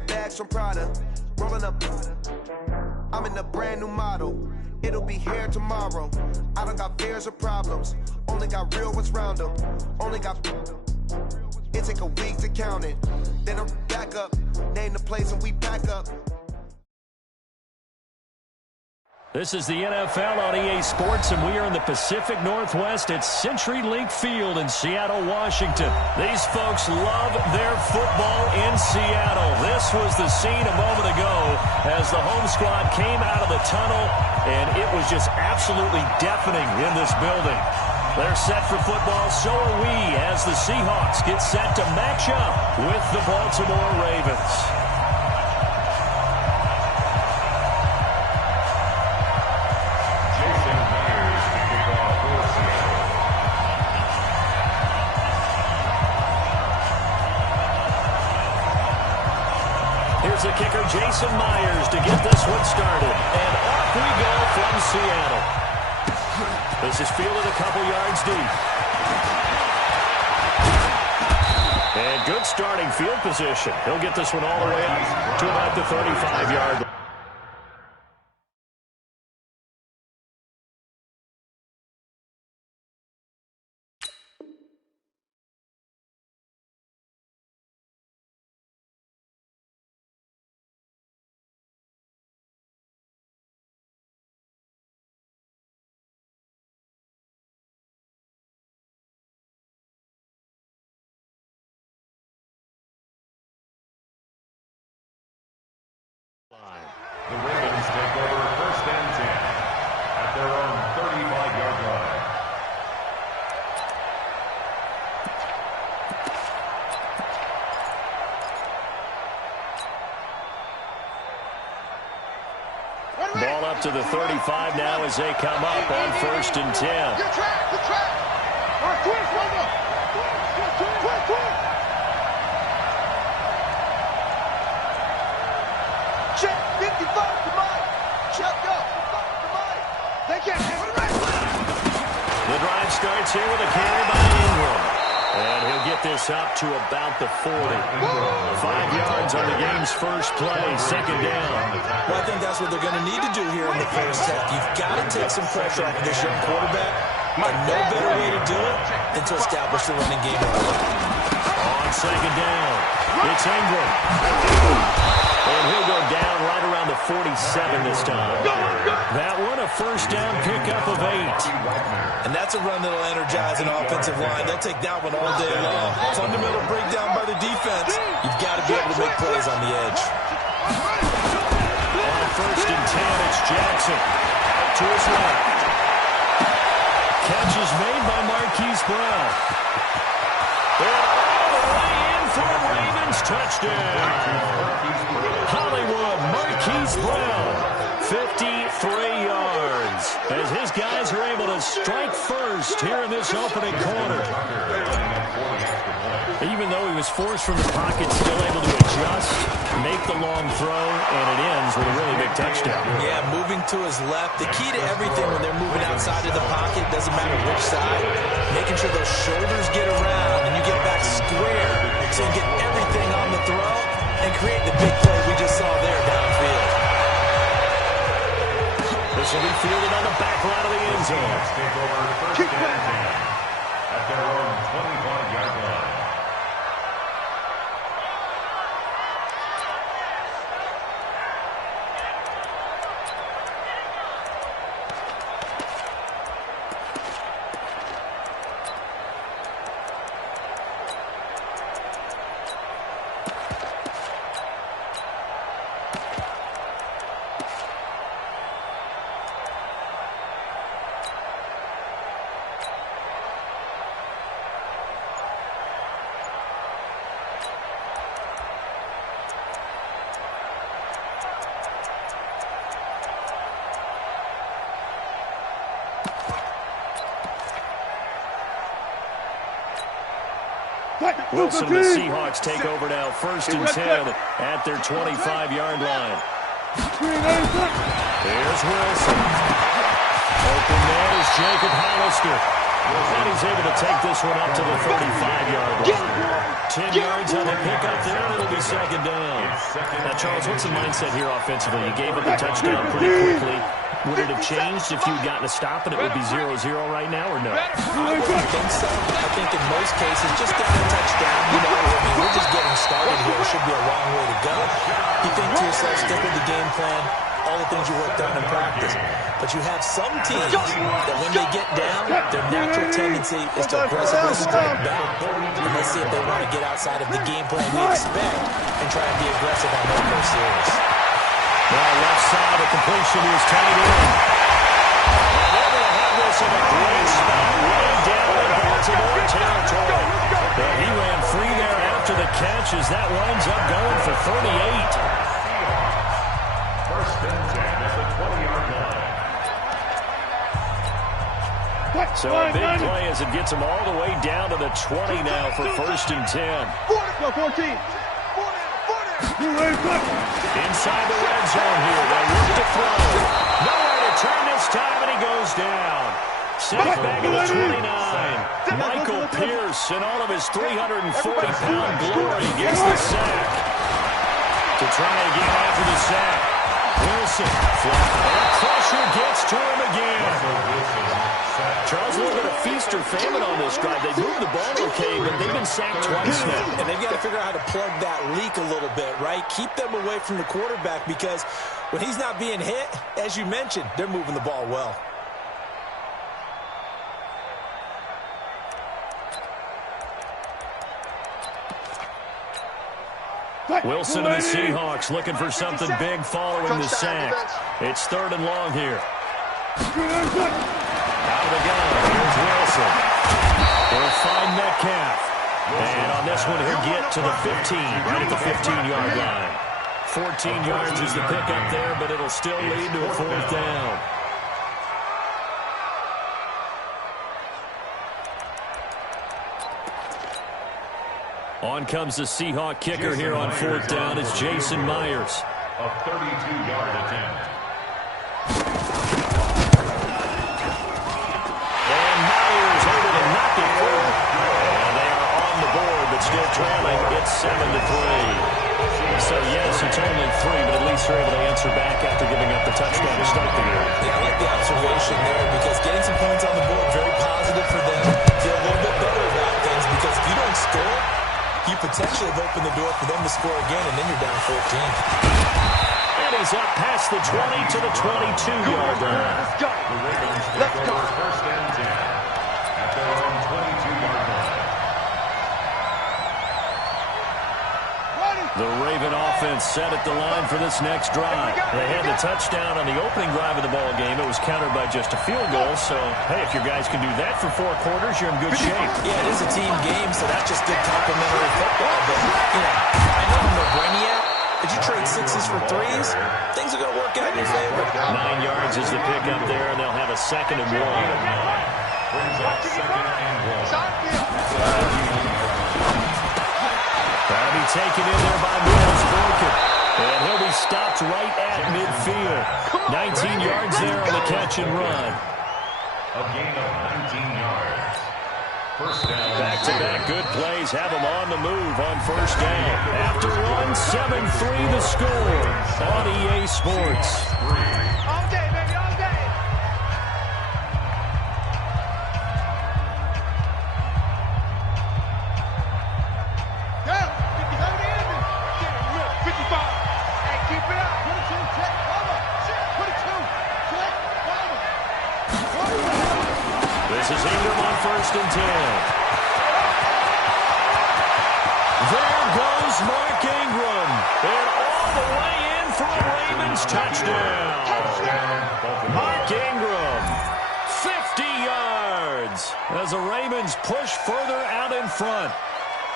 got bags from Prada, rolling up. I'm in a brand new model. It'll be here tomorrow. I don't got fears or problems. Only got real ones round them. Only got. It take a week to count it. Then I'm back up. Name the place and we pack up. This is the NFL on EA Sports, and we are in the Pacific Northwest at CenturyLink Field in Seattle, Washington. These folks love their football in Seattle. This was the scene a moment ago as the home squad came out of the tunnel, and it was just absolutely deafening in this building. They're set for football, so are we, as the Seahawks get set to match up with the Baltimore Ravens. Here's the kicker, Jason Myers, to get this one started. And off we go from Seattle. This is fielded a couple yards deep. And good starting field position. He'll get this one all the way up to about the 35-yard line. The Ravens take over 1st and 10 at their own 35-yard line. Ball up to the 35 now as they come up on 1st and 10. Good track, good track. All right, quick, quick. Check, 55 to Mike. Check up, 55 to Mike. They can't hit it right. The drive starts here with a carry by Ingram. And he'll get this up to about the 40. 5 yards on the game's first play, 2nd down. Well, I think that's what they're going to need to do here in the first half. You've got to take some pressure off of this young quarterback. And no better way to do it than to establish the running game early. On 2nd down, it's Ingram. And he'll go down right around the 47 this time. That one, a 1st down pickup of 8. And that's a run that'll energize an offensive line. They'll take that one all day long. Fundamental breakdown by the defense. You've got to be able to make plays on the edge. On 1st and 10, it's Jackson. Out to his left. Catch is made by Marquise Brown. And all the way in for a Ravens touchdown. Hollywood, Marquise Brown, 53 yards, as his guys are able to strike first here in this opening quarter. Even though he was forced from the pocket, still able to adjust, make the long throw, and it ends with a really big touchdown. Yeah, moving to his left. The key to everything when they're moving outside of the pocket, doesn't matter which side, making sure those shoulders get around and you get back square so you get everything on the throw and create the big play we just saw there downfield. This will be fielded on the back line of the end zone. Take over 1st and 10 at their own 25-yard line. Wilson and the Seahawks take over now, 1st and 10 at their 25-yard line. Here's Wilson. Open man is Jacob Hollister. And he's able to take this one up to the 35-yard line. 10 yards on the pickup there, and it'll be second down. Now, Charles, what's the mindset here offensively? You gave up a touchdown pretty quickly. Would it have changed if you had gotten a stop and it would be 0-0 right now, or no? I wouldn't think so. I think in most cases, just getting a touchdown, we're just getting started here. It should be a long way to go. You think to yourself, stick with the game plan, all the things you worked on in practice. But you have some teams that when they get down, their natural tendency is to aggressively strike back. And let's see if they want to get outside of the game plan we expect and try and be aggressive on their first series. Well, left side, the completion is tight end. And they're going to have this in a great spot way down in Baltimore territory. But he ran free there after the catch as that winds up going for 38. First and 10 at the 20-yard line. So a big play as it gets him all the way down to the 20 now for first and 10. 14. Inside the red zone here. They look to throw. Nowhere to turn this time, and he goes down. Sent back at the 29. Michael Pierce in all of his 340-pound glory gets the sack. To try again after the sack. Wilson, flat. And pressure gets to him again. Charles, a little bit of feast or famine on this drive. They moved the ball okay, but they've been sacked twice now. And they've got to figure out how to plug that leak a little bit, right? Keep them away from the quarterback because when he's not being hit, as you mentioned, they're moving the ball well. Wilson and the Seahawks looking for something big following the sack. It's third and long here. Out of the gun, here's Wilson. He'll find Metcalf. And on this one, he'll get to the 15, right at the 15-yard line. 14 yards is the pickup there, but it'll still lead to a fourth down. On comes the Seahawk kicker here on fourth down. It's Jason Myers. A 32-yard attempt. And Myers able to knock it through. And they are on the board, but still trailing. It's 7-3. So, yes, it's only 3, but at least they're able to answer back after giving up the touchdown to start the game. Yeah, I like the observation there because getting some points on the board, very positive for them. Feel a little bit better about things because if you don't score, you potentially have opened the door for them to score again, and then you're down 14. And he's up past the 20 to the 22-yard line. Let's go. First and 10 at their own 22-yard line. The Raven offense set at the line for this next drive. They had the touchdown on the opening drive of the ball game. It was countered by just a field goal. So, hey, if your guys can do that for 4 quarters, you're in good shape. Yeah, it is a team game, so that's just good complimentary football. But, you know, I know I'm no brainiac, but you trade 6s for 3s, things are going to work out in your favor. 9 yards is the pickup there, and they'll have a 2nd and 1. Brings up 2nd and 1. That'll be taken in there by Mills Broken. And he'll be stopped right at midfield. 19 yards there on the catch and run. A gain of 19 yards. First down. Back-to-back good plays have them on the move on first down. After one, 7-3 the score on EA Sports. All day, baby, all day. This is Ingram on first and 10. There goes Mark Ingram. And all the way in for a Ravens touchdown. Mark Ingram, 50 yards as the Ravens push further out in front.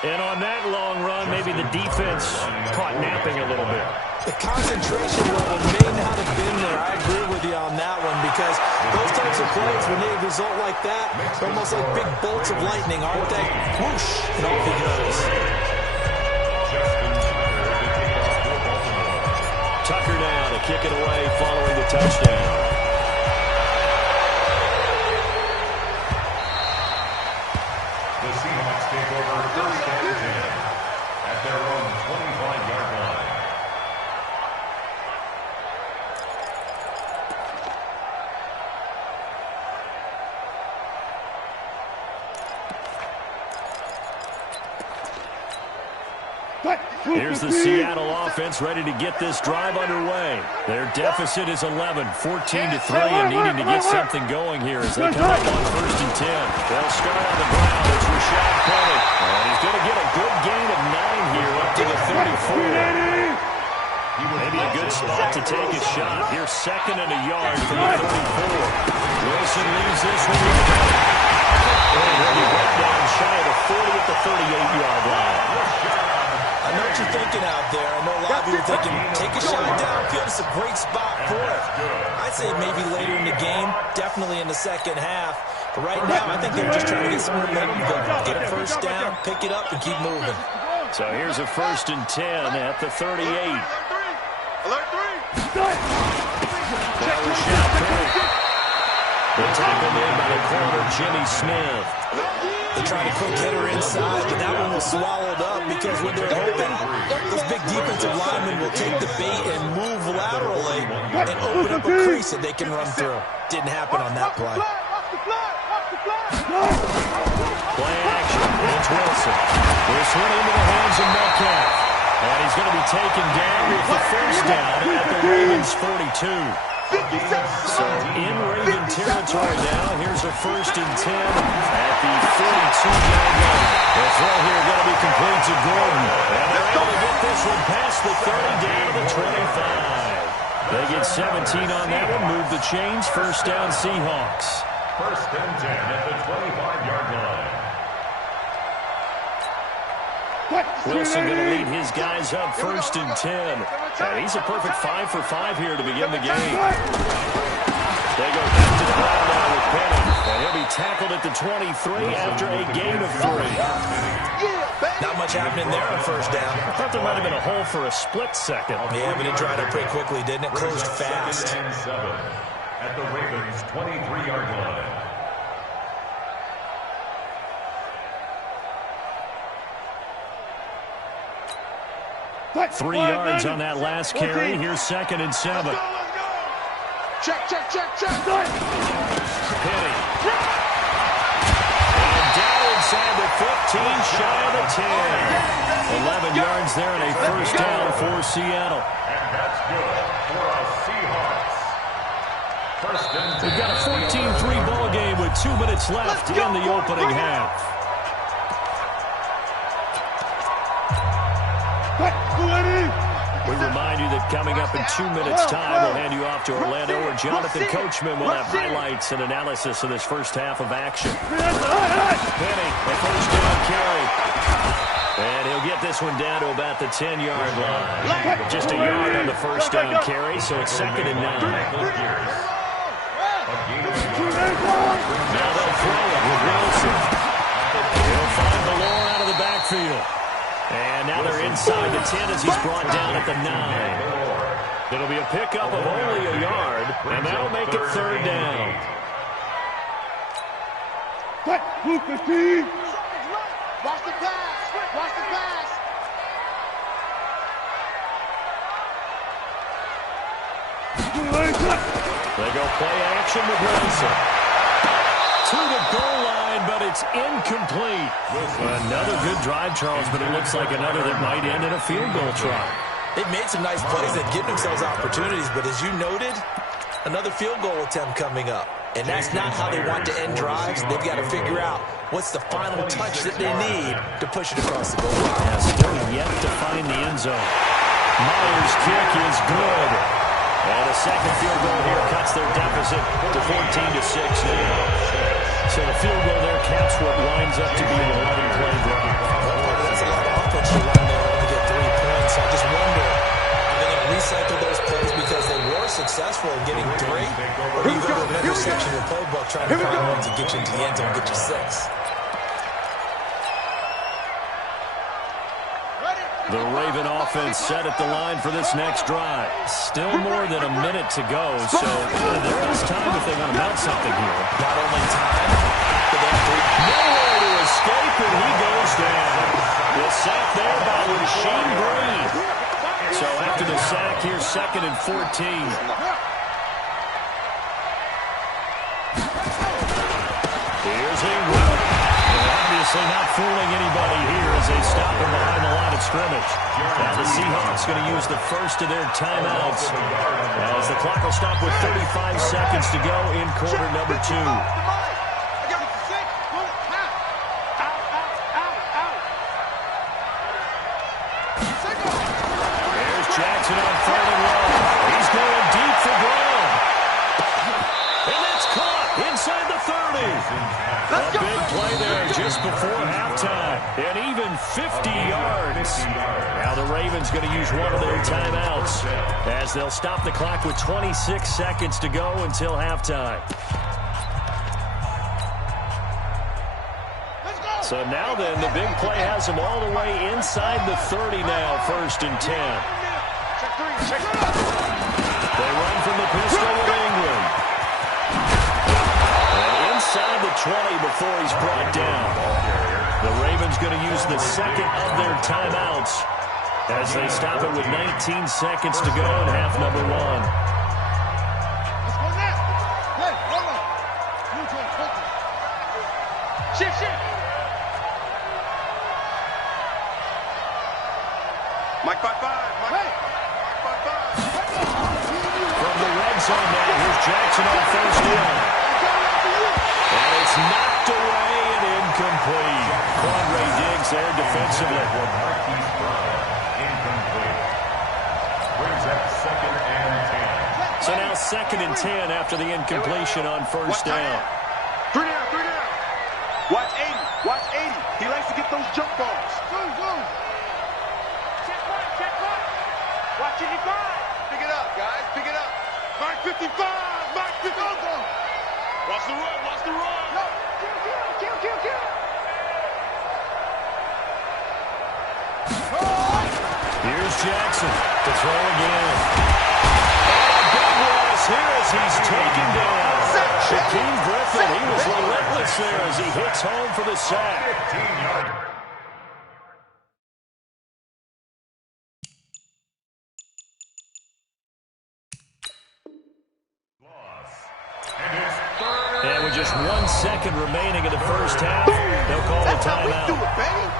And on that long run, maybe the defense caught napping a little bit. The concentration level may not have been there. I agree with you on that one because those types of plays, when they result like that, they're almost like big bolts of lightning, aren't they? Whoosh, and off he goes. Tucker now to kick it away following the touchdown. Here's the Seattle offense ready to get this drive underway. Their deficit is 11, 14-3, and needing to get something going here as they come up on 1st and 10. They'll start on the ground. It's Rashad Penny. And he's going to get a good gain of 9 here up to the 34. Maybe a good spot to take a shot. Here's 2nd and a yard from the 34. Wilson leaves this one. And he'll be brought down shy of the 40 at the 38-yard line. I know what you're thinking out there. I know a lot of you are thinking, take a shot downfield. It's a great spot for it. I'd say maybe later in the game, definitely in the second half. But right now, I think they're just trying to get some momentum, get a first down, pick it up, and keep moving. So here's a 1st and 10 at the 38. Alert 3. They're tackled in by the corner, Jimmy Smith. They tried a quick hitter inside, but that one was swallowed up because when they're hoping, those big defensive linemen will take the bait and move laterally and open up a crease that they can run through. Didn't happen on that play. Play action. It's Wilson. This one into the hands of Metcalf. And he's going to be taken down with the first down at the Ravens 42. So in Raven territory now, here's a 1st and 10 at the 42-yard line. The throw here going to be complete to Gordon. And they're able to get this one past the 30 down to the 25. They get 17 on that one, move the chains, 1st down Seahawks. 1st and 10 at the 25-yard line. Wilson going to lead his guys up 1st and 10. And he's a perfect 5 for 5 here to begin the game. They go back to the ground now with Penny. And he'll be tackled at the 23 after a gain of 3. Not much happening there on 1st down. I thought there might have been a hole for a split second. Yeah, but it dried up pretty quickly, didn't it? Closed fast. 7 at the Ravens 23-yard line. 3 yards on that last carry. Here's 2nd and 7. Check. Penny. And down inside the 15, shy of the 10. 11 yards there and a 1st down for Seattle. And that's good for our Seahawks. 1st and 10. We've got a 14-3 ball game with 2 minutes left in the opening half. We remind you that coming up in 2 minutes' time, we'll hand you off to Orlando, where Jonathan Coachman will have highlights and analysis of this first half of action. Penny, a 1st down carry. And he'll get this one down to about the 10-yard line. Just a yard on the 1st down carry, so it's 2nd and 9. Now they'll throw it with Wilson. He'll find Malone out of the backfield. And now they're inside the 10 as he's brought down at the 9. It'll be a pickup of only a yard, and that'll make it 3rd down. Watch the pass. They go play action with Wilson. To the goal line, but it's incomplete. Another good drive, Charles, but it looks like another that might end in a field goal try. They've made some nice plays that give themselves opportunities, but as you noted, another field goal attempt coming up. And that's not how they want to end drives. They've got to figure out what's the final touch that they need to push it across the goal line. Yeah, still yet to find the end zone. Myers' kick is good. And a second field goal here cuts their deficit to 14-6 now. So the field goal there caps what winds up to be an 11-play drive. That's a lot of offense to run there to get 3 points. I just wonder, are they going to recycle those plays because they were successful in getting 3? Or do you go to another section of the playbook trying to find one to get you into the end zone and get you 6? The Raven offense set at the line for this next drive. Still more than a minute to go, so there is time if they want to mount something here. Not only time, but they have nowhere to escape, and he goes down. The sack there by Rasheem Green. So after the sack, here's 2nd and 14. Here's a run. obviously not fooling anybody here as they stop him behind the line of scrimmage. Now the Seahawks going to use the first of their timeouts as the clock will stop with 35 seconds to go in quarter number 2. There's Jackson on 3rd and long. He's going deep for Brown. And that's caught inside the 30. A big play there just before halftime. And even 50 yards. Now the Ravens going to use one of their timeouts as they'll stop the clock with 26 seconds to go until halftime. So now then, the big play has them all the way inside the 30 now, 1st and 10. They run from the pistol with England. And inside the 20 before he's brought down. The Ravens going to use the second of their timeouts as they stop it with 19 seconds to go in half number 1. Mike by 5. Mike by 5. From the red zone now, here's Jackson on 1st down. And it's knocked away and incomplete. Quandre Diggs there defensively. Incomplete. Brings up 2nd and 10. So now 2nd and 10 after the incompletion on 1st down. 3 down. Watch 80. Watch 80. He likes to get those jump balls. Watch 85. Pick it up, guys. Pick it up. Mark 55. Mark 55. Watch the run. Watch the run. No. Kill. Here's Jackson to throw again. And a big loss here as he's taken down. Shaquem Griffin, he was relentless there as he hits home for the sack. 15-yarder. And with just 1 second remaining in the first half, they'll call the timeout. That's how we do it, baby.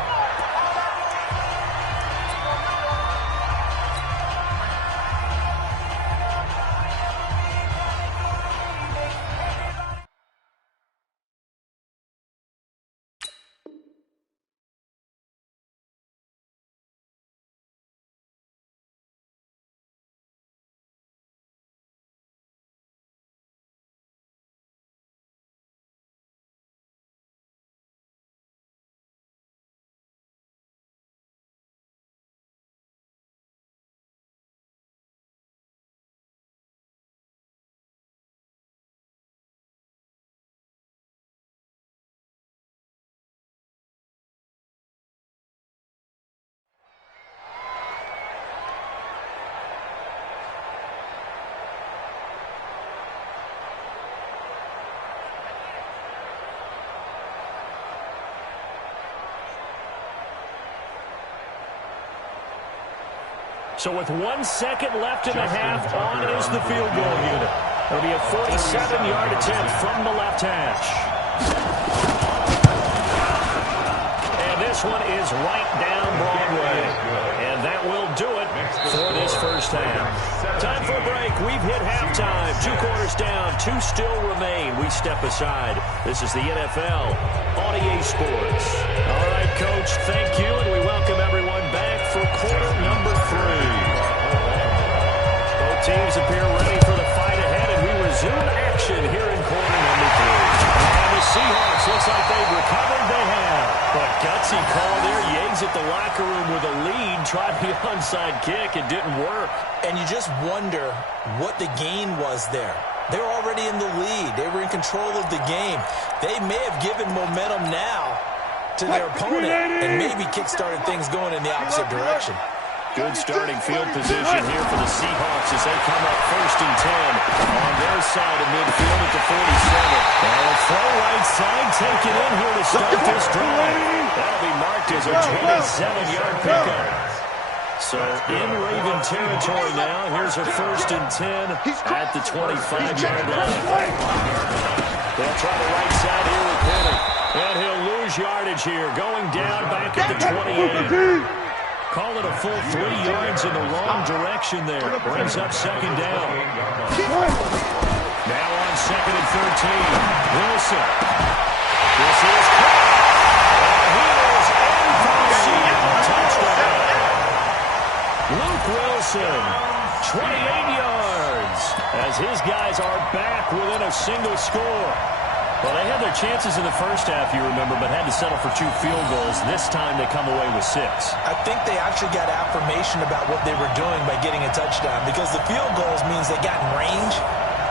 So with 1 second left in the half, on is the field goal unit. It'll be a 47-yard attempt from the left hash. And this one is right down Broadway. And that will do it for this first half. Time for a break. We've hit halftime. 2 quarters down, 2 still remain. We step aside. This is the NFL on EA Sports. All right, Coach, thank you, and we welcome everyone back for quarter number 3. Both teams appear ready for the fight ahead, and we resume action here in quarter number 3. And the Seahawks looks like they've recovered. They have. But gutsy call there. You exit the locker room with a lead. Tried the onside kick. It didn't work. And you just wonder what the gain was there. They were already in the lead. They were in control of the game. They may have given momentum now to their opponent and maybe kick-started things going in the opposite direction. Good starting field position here for the Seahawks as they come up 1st and 10 on their side of midfield at the 47. And a throw right side taken in here to start this drive. That'll be marked as a 27-yard pickup. So in Raven territory now. Here's a 1st and 10 at the 25-yard line. They'll try the right side here with Penny. And he'll lose his yardage here, going down back at the 28. Call it a full 3 yards in the wrong direction there. Brings up second down. Now on second and 13. Wilson. This is caught. And he is in for a Seattle touchdown. Luke Wilson, 28 yards, as his guys are back within a single score. Well, they had their chances in the first half, you remember, but had to settle for 2 field goals. This time they come away with 6. I think they actually got affirmation about what they were doing by getting a touchdown, because the field goals means they got in range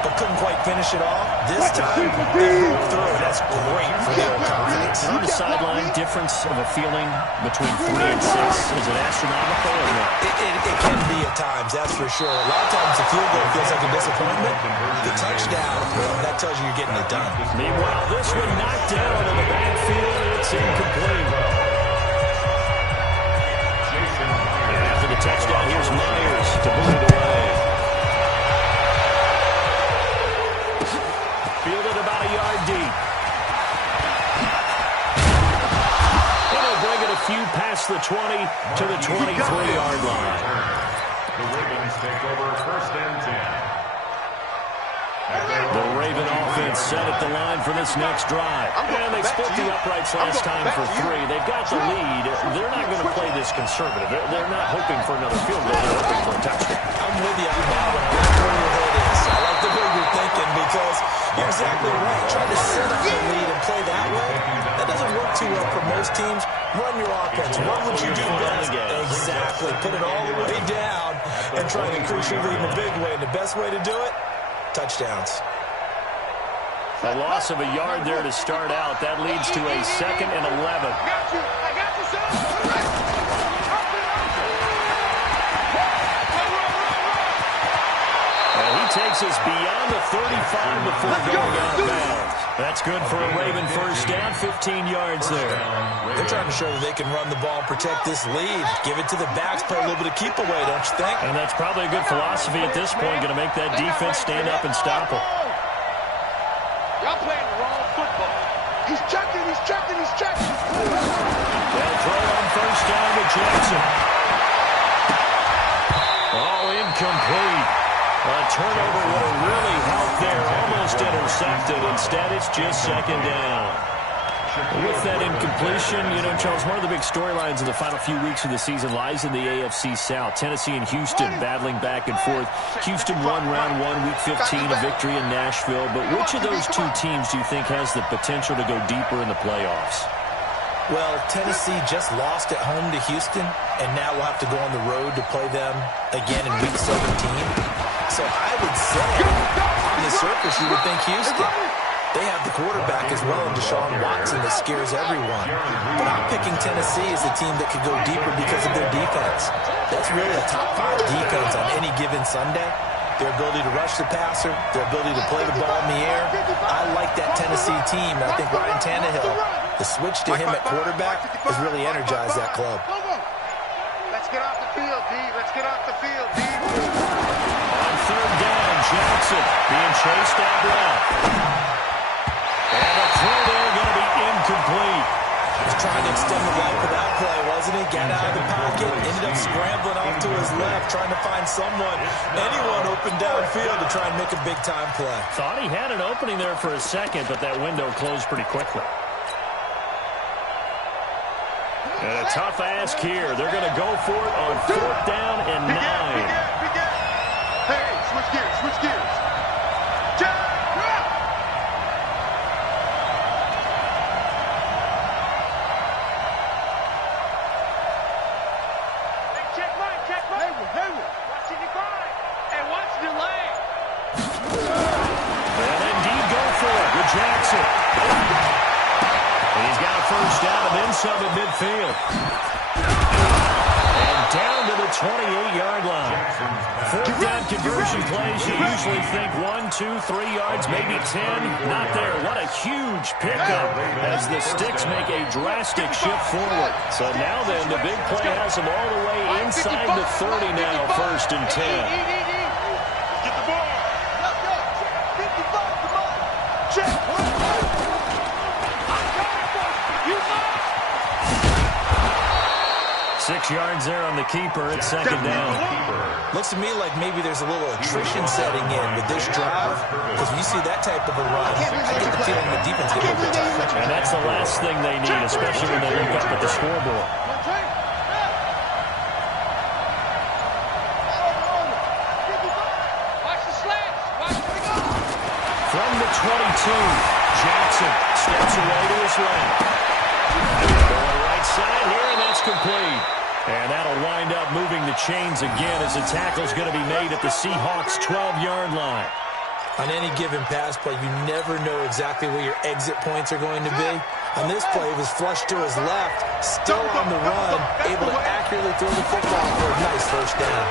but couldn't quite finish it off. This time, they broke through. That's great for their confidence. And on the sideline, difference of a feeling between 3 and 6, is it astronomical or not? It can be at times, that's for sure. A lot of times the field goal feels like a disappointment. The touchdown, well, that tells you you're getting it done. Meanwhile, this one knocked down in the backfield. It's incomplete. And after the touchdown, here's Myers to boot it away. Fielded about a yard deep. And he'll bring it a few past the 20 to the 23-yard line. The Ravens take over first and 10. The Raven offense set at the line for this next drive. And they split the uprights last time for 3. They've got the lead. They're not going to play this conservative. They're not hoping for another field goal. They're hoping for a touchdown. I'm with you. I'm not where your head is. I like the way you're thinking, because you're exactly right. Trying to set up the lead and play that way, that doesn't work too well for most teams. Run your offense. What would you do best? Exactly. Put it all the way down and try to increase your lead in a big way. And the best way to do it? Touchdowns. A loss of a yard there to start out. That leads to a 2nd and 11. I got you, son. And he takes us beyond the 35 before going out of bounds. That's good for a Raven first down, 15 yards there. They're trying to show that they can run the ball and protect this lead. Give it to the backs, play a little bit of keep away, don't you think? And that's probably a good philosophy at this point, going to make that defense stand up and stop them. Y'all playing the wrong football. He's checking. They'll throw on first down to Jackson. Oh, incomplete. A turnover would have really helped there. Almost intercepted. Instead, it's just second down. With that incompletion, Charles, one of the big storylines in the final few weeks of the season lies in the AFC South. Tennessee and Houston battling back and forth. Houston won round 1, week 15, a victory in Nashville. But which of those 2 teams do you think has the potential to go deeper in the playoffs? Well, Tennessee just lost at home to Houston, and now we'll have to go on the road to play them again in week 17. So I would say, on the surface, you would think Houston. They have the quarterback as well in Deshaun Watson that scares everyone. But I'm picking Tennessee as a team that could go deeper because of their defense. That's really a top 5 defense on any given Sunday. Their ability to rush the passer, their ability to play the ball in the air. I like that Tennessee team, and I think Ryan Tannehill, the switch to him at quarterback, has really energized that club. Let's get off the field, D. Let's get off the field, D. On third down, Jackson being chased out left. And a throw there going to be incomplete. Was trying to extend the life of that play, wasn't he? Got out of the pocket, ended up scrambling off to his left, trying to find anyone open downfield to try and make a big-time play. Thought he had an opening there for a second, but that window closed pretty quickly. And a tough ask here. They're going to go for it on 4th down and 9. Hey, switch gears. Jackson. And he's got a first down and then some at midfield. And down to the 28-yard line. 4th down conversion plays, you usually think 1, 2, 3 yards, maybe 10. Not there. What a huge pickup as the Sticks make a drastic shift forward. So now then, the big play has them all the way inside the 30 now, 1st and 10. Get the ball. Check. You 6 yards there on the keeper. It's second down. Looks to me like maybe there's a little attrition setting in with this drive, because when you see that type of a run, I get the feeling the defense is going to be tough. And that's the last thing they need, especially when they look up at the scoreboard. From the 22, Jackson steps away to his left. Going right side here, and that's complete. And that'll wind up moving the chains again as the tackle's going to be made at the Seahawks' 12-yard line. On any given pass play, you never know exactly where your exit points are going to be. On this play, it was flushed to his left, still on the run, able to accurately throw the football for a nice first down.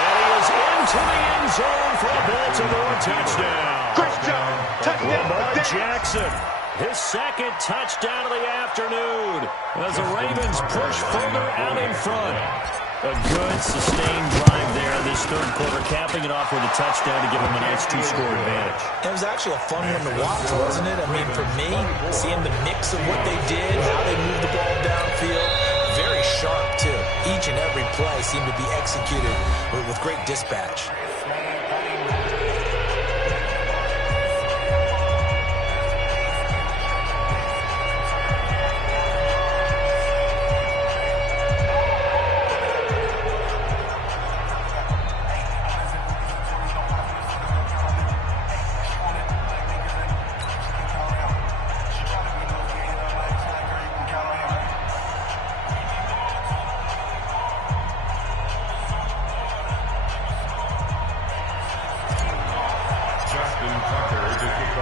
And he is into the end zone for a Baltimore touchdown. Lamar Jackson, his second touchdown of the afternoon as the Ravens push further out in front. A good, sustained drive there in this third quarter, capping it off with a touchdown to give them a nice 2-score advantage. It was actually a fun one to watch, wasn't it? I mean, for me, seeing the mix of what they did, how they moved the ball downfield, very sharp, too. Each and every play seemed to be executed with great dispatch.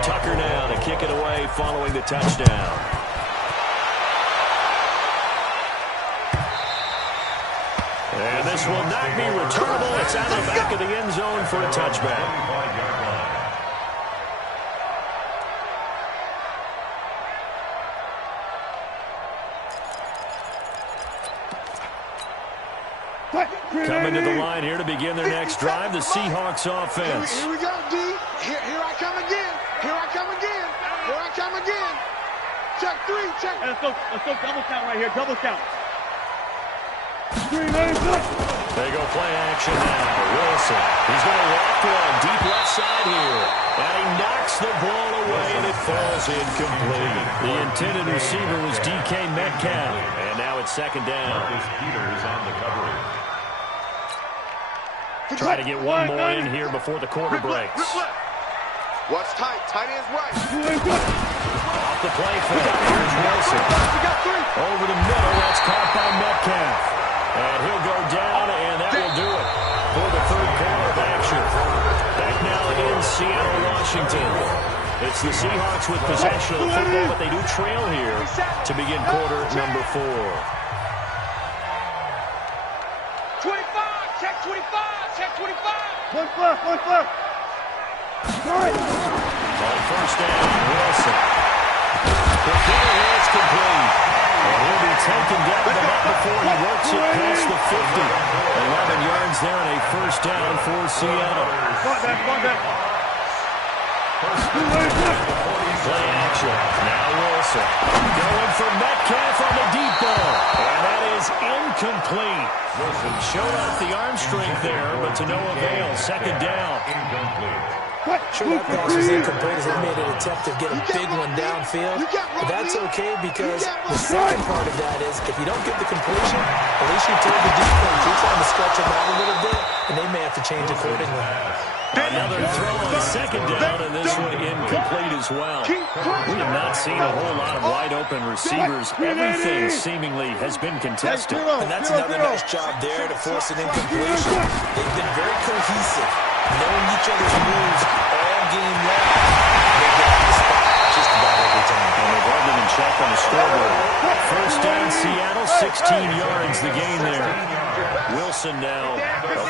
Tucker now to kick it away following the touchdown. And this will not be returnable. It's out of the back of the end zone for a touchback. Coming to the line here to begin their next drive, the Seahawks offense. Here we go, D. Here I come again. Here I come again. Here I come again. Check 3, check. Let's go double count right here, double count. They go play action now. Wilson, he's going to walk one deep left side here. And he knocks the ball away, and it falls incomplete. The intended receiver was DK Metcalf. And now it's second down. Peters on the coverage. Try to get one more in here before the quarter breaks. Watch tight. Tight end's right. Off the play fake. Here's Wilson. Over the middle. That's caught by Metcalf. And he'll go down, and that will do it for the third quarter of action. Back now in Seattle, Washington. It's the Seahawks with possession of the football, but they do trail here to begin quarter number 4. 25, check 25, check 25. On first down, Wilson. The kick is complete. And he'll be taken down, but not before he works it past the 50. 11 yards there and a first down for Seattle. Play action. Now Wilson. Going for Metcalf on the deep ball. And that is incomplete. Wilson showed off the arm strength there, but to no avail. Second down. Sure, that pass was incomplete as they made an attempt to get a big one downfield. But that's okay because the second part of that is if you don't get the completion, at least you told the defense you're trying to stretch them out a little bit, and they may have to change accordingly. Another throw on second down, and this one incomplete as well. We have not seen a whole lot of wide-open receivers. Everything seemingly has been contested. And that's another nice job there to force an incompletion. They've been very cohesive, knowing each other's moves all game long. They get on the spot just about every time. And they've held them in check on the scoreboard. First down, Seattle, 16 yards the gain there. Wilson now a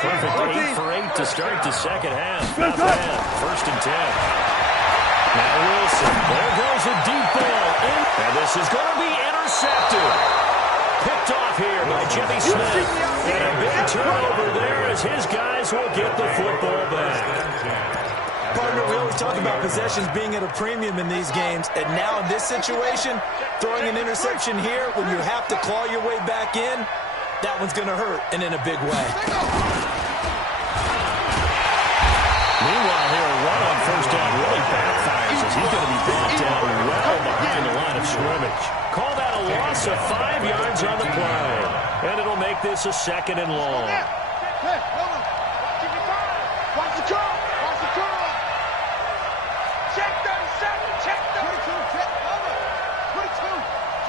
perfect 8 for 8 to start the second half. Not bad. First and 10. Now Wilson. There goes a deep ball. And this is going to be intercepted. Picked off here by Jimmy Smith. And a big turnover there as his guys will get the football back. Partner, always talk about possessions being at a premium in these games, and now in this situation, throwing an interception here when you have to claw your way back in, that one's going to hurt, and in a big way. Meanwhile, here, a run on first down really backfires as he's going to be brought down well behind the line of scrimmage. Call that a loss of 5 yards on the play, and it'll make this a 2nd and long. Watch the curl. Watch the curl. Check 37. Check 32. Check cover. 22.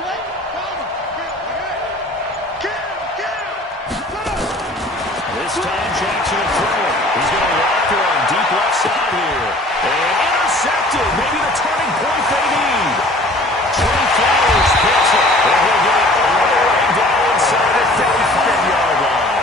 Check cover. Get him. This time Jackson will throw it. He's going to lock her on deep left side here. And intercepted. Maybe the turning point they need. Trey Flowers picks it. And he'll get it all the way down inside the 35-yard line.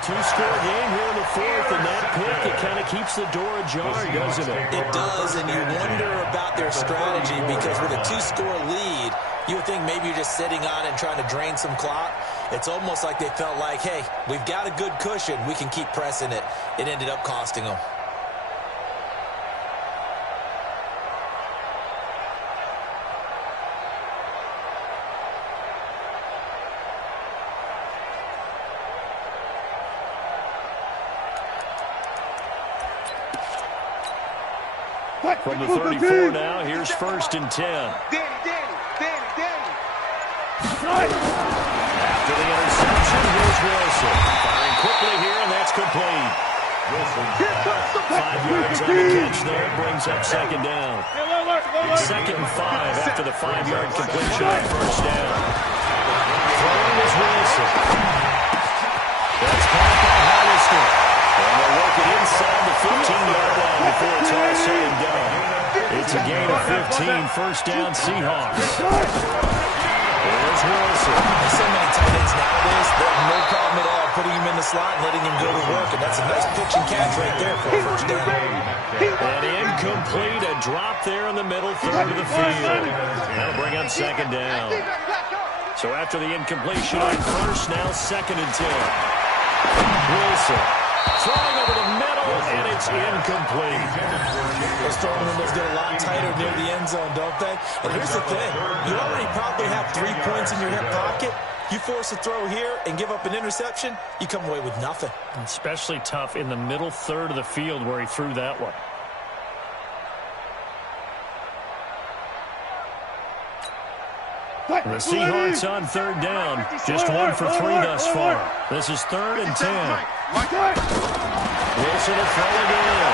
Two-score game here in the 4th, and that pick, it kind of keeps the door ajar, doesn't it? It does, and you wonder about their strategy because with a 2-score lead, you would think maybe you're just sitting on it and trying to drain some clock. It's almost like they felt like, hey, we've got a good cushion. We can keep pressing it. It ended up costing them. From the 34 now, here's 1st and 10. Danny. After the interception, here's Wilson. Firing quickly here, and that's complete. 5 yards on the catch there, brings up 2nd down. It's 2nd and 5 after the 5-yard completion on first down. Throwing is Wilson. That's caught by Hollister. And they'll work it inside the 15-yard line before it's all said and done. It's a gain of 15, 1st down Seahawks. There's Wilson. There's so many tight ends nowadays, they have no problem at all putting him in the slot and letting him go to work, and that's a nice pitch and catch right there for a 1st down. And incomplete, a drop there in the middle third of the field. That'll bring up 2nd down. So after the incompletion on first, now 2nd and 10. Wilson throwing over the middle, and it's incomplete. Those throwing windows get a lot tighter near the end zone, don't they? And here's the thing. You already probably have 3 points in your hip pocket. You force a throw here and give up an interception, you come away with nothing. Especially tough in the middle third of the field where he threw that one. The Seahawks on 3rd down. Just 1 for 3 thus far. This is 3rd and 10. Wilson will throw it in.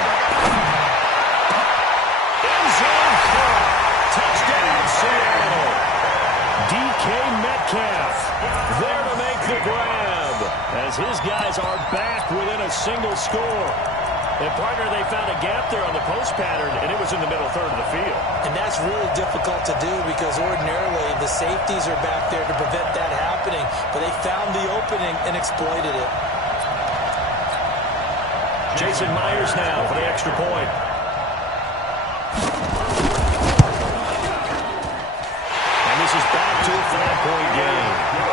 End zone caught. Touchdown, Seattle. DK Metcalf there to make the grab as his guys are back within a single score. And, partner, they found a gap there on the post pattern, and it was in the middle third of the field. And that's really difficult to do because ordinarily the safeties are back there to prevent that happening, but they found the opening and exploited it. Jason Myers now for the extra point. And this is back to a 5-point game.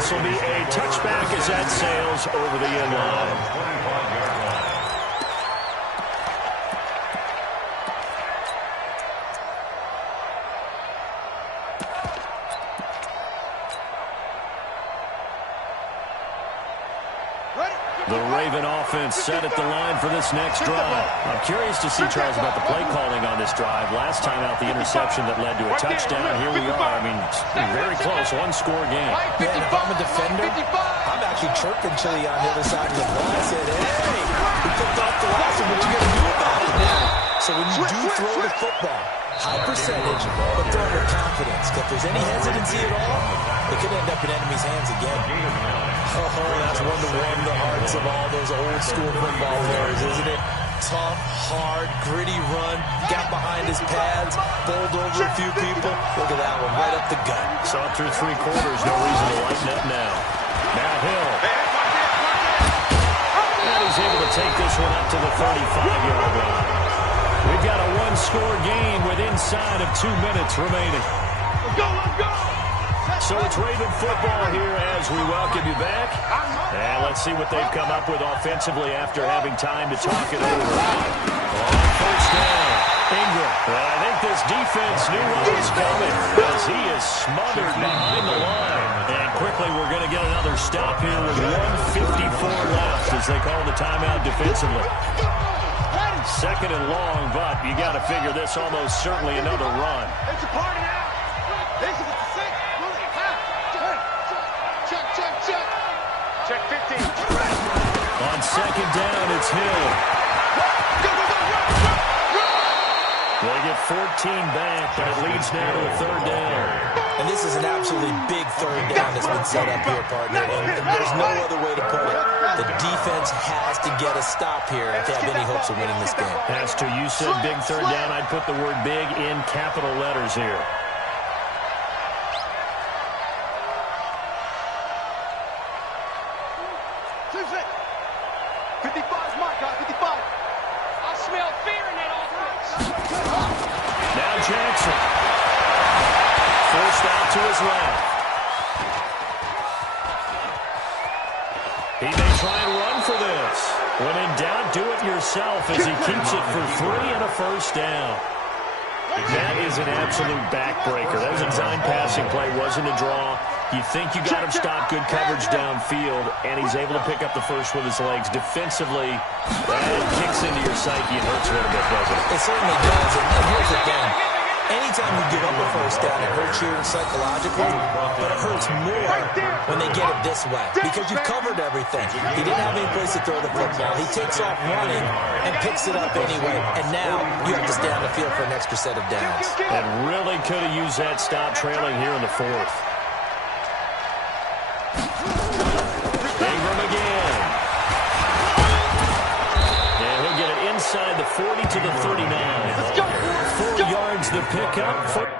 This will be a touchback as that sails over the end line. The Raven offense set at the line for this next drive. I'm curious to see, Charles, about the play calling on this drive. Last time out, the interception that led to a touchdown. Here we are. I mean, very close, one-score game. Yeah, and if I'm a defender, I'm actually chirping Chili on the other side of the ball. I said, hey, we picked off the last one. What you going to do about it now? So when you do throw the football, high percentage, but throw it with confidence. If there's any hesitancy at all, it could end up in enemy's hands again. Oh, that's one to warm the hearts of all those old school football players, isn't it? Tough, hard, gritty run, got behind his pads, bowled over a few people. Look at that one, right up the gut. Saw it through three quarters, no reason to lighten up now. Now Hill. And he's able to take this one up to the 35-yard line. We've got a one-score game with inside of 2 minutes remaining. Let's go, let's go! So it's Raven football here as we welcome you back. And let's see what they've come up with offensively after having time to talk it over. On first down, Ingram. And I think this defense knew what was coming as he is smothered behind the line. And quickly we're going to get another stop here with 1:54 left as they call the timeout defensively. Second and long, but you got to figure this almost certainly another run. It's a party now. This is the 6. Check. Check 15. On second down, it's Hill. They get 14 back, but it leads now to a third down. And this is an absolutely big third down that's been set up here, partner. And there's no other way to put it. The defense has to get a stop here if they have any hopes of winning this game. As to you said big third down, I'd put the word big in capital letters here. Jackson. Forced out to his left. He may try and run for this. When in doubt, do it yourself as he keeps it for 3 and a first down. That is an absolute backbreaker. That was a design passing play, wasn't a draw. You think you got him stopped, good coverage downfield, and he's able to pick up the first with his legs. Defensively, that kicks into your psyche and hurts a little bit, doesn't it? It certainly does, and here's the thing. Anytime you give up a first down, it hurts you psychologically, but it hurts more when they get it this way because you've covered everything. He didn't have any place to throw the football. He takes off running and picks it up anyway, and now you have to stay on the field for an extra set of downs. And really could have used that stop trailing here in the fourth. Ingram again. And he'll get it inside the 40 to the 39. 4 yards the pickup.